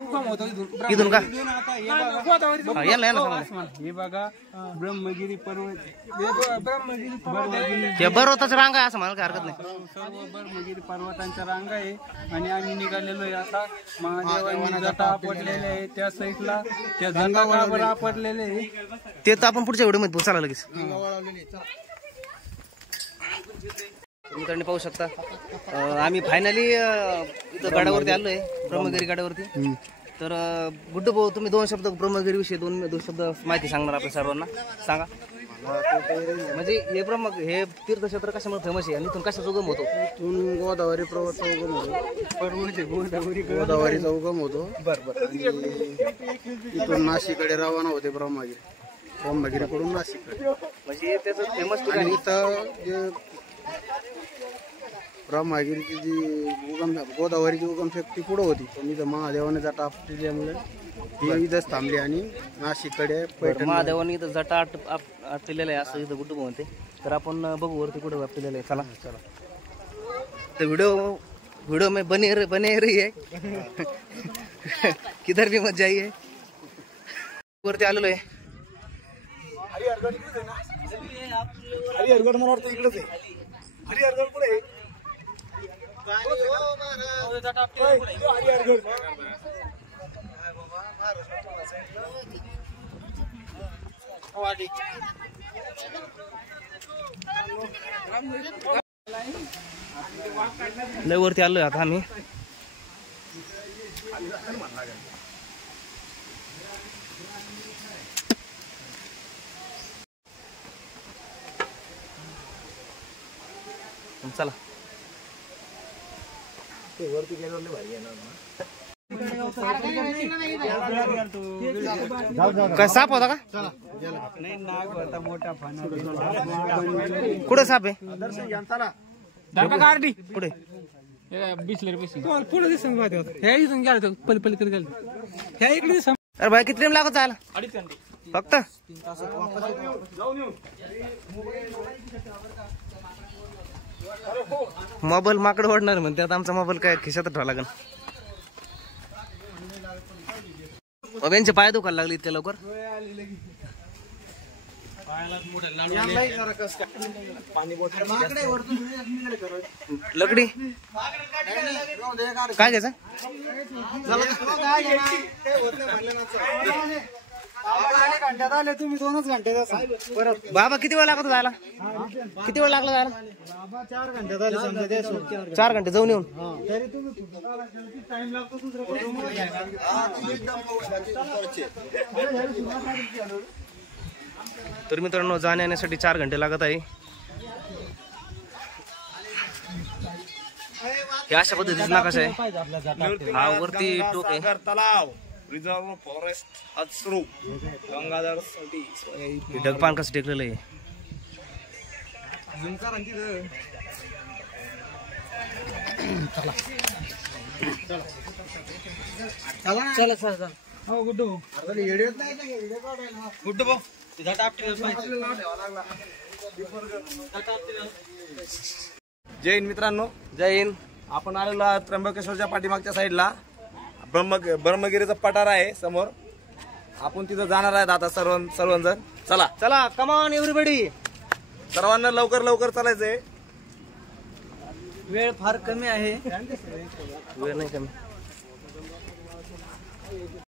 इथून का हे बघा ब्रह्मगिरी पर्वत हे पर्वताचं रांग आहे असं म्हणायला काही हरकत नाही. सर्व ब्रह्मगिरी पर्वतांच्या रांग आहे आणि आम्ही निघालेलो आहे आता. महादेवांनी जटा आपटलेले आहे त्या साईडला, त्या जटावर आपटलेले आहे ते तर आपण पुढच्या व्हिडिओ मध्ये चाला लगेच. मित्रांनी पाहू शकता आम्ही फायनली इथं गडावरती आलोय, ब्रह्मगिरी गडावरती. तर गुड्डू भाऊ तुम्ही दोन शब्द ब्रह्मगिरी विषयी दोन शब्द माहिती सांगणार आपल्या सर्वांना सांगा. म्हणजे हे तीर्थक्षेत्र कशामुळे फेमस आहे आणि इथून कशाचा उगम होतो? इथून गोदावरी पर्वतचा उगम होतो, गोदावरीचा उगम होतो. इथून नाशिककडे रवाना होते ब्रह्मगिरीकडून नाशिककडे. म्हणजे त्याचं फेमस आणि इथं ब्रह्मगिरीची जी गोदावरीची उगम शक्ती पुढे होती, पण इथं महादेवाने जटा आपटल्यामुळे ती इथंच थांबली आणि नाशिककडे महादेवाने इथं जटा आपटलेलं आहे असं इथं गुड्डू म्हणते. तर आपण बघू वरती कुठे आपटलेलं आहे. चला तर व्हिडिओ में बने रही है किधर भी मत जाइए. वरती आलेलो आहे. हरिहरगड मला वाटतं इकडेच आहे. हरिहरगड पुढे हरिहरगड लय वरती आलोय आता आम्ही. चला वरती गेल्यावर भारी येणार. काय साप होता का? नाही, नाग होता मोठा फाना. कुठे साप आहे? पुढे बिसलेर पुढे दिसून ह्या इथून गेला पलीकडे गेला ह्या इकडे. अरे भाई किती टाइम लागत जायला? फक्त मोबाईल माकडे ओढणार म्हणते. आता आमचा मोबाईल काय खिशात ठेवा लागेल. यांचे पाय दुखायला लागले इतक्या लवकर. लकडी काय घ्यायचं? आले तुम्ही 2च घंट्यात परत. बाबा किती वेळ लागतो जायला? किती वेळ लागला जायला? 4 घंट्यात आले समजा. 4 घंटे जाऊन येऊन. तरी तुम्ही टाइम लागतो दुसरं. तर मित्रांनो जाण्या येण्यासाठी 4 घंटे लागत आहे. हे अशा पद्धतीचा नकाशा आहे. हा वरती टोक आहे. तलाव रिझर्व फॉरेस्ट अथरू गंगाधर ढगपान कसं टेकलेलं आहे. चला हो गुड्डू भाऊ जय हिंद मित्रांनो. जय हिंद. आपण आलेलो आहोत त्र्यंबकेश्वरच्या पाठीमागच्या साईडला. ब्रह्मगिरीचा पठार आहे समोर. आपण तिथं जाणार आहेत आता सर्वजण. चला चला कम ऑन एव्हरीबडी. सर्वांना लवकर चालायचंय. वेळ फार कमी आहे. वेळ नाही कमी.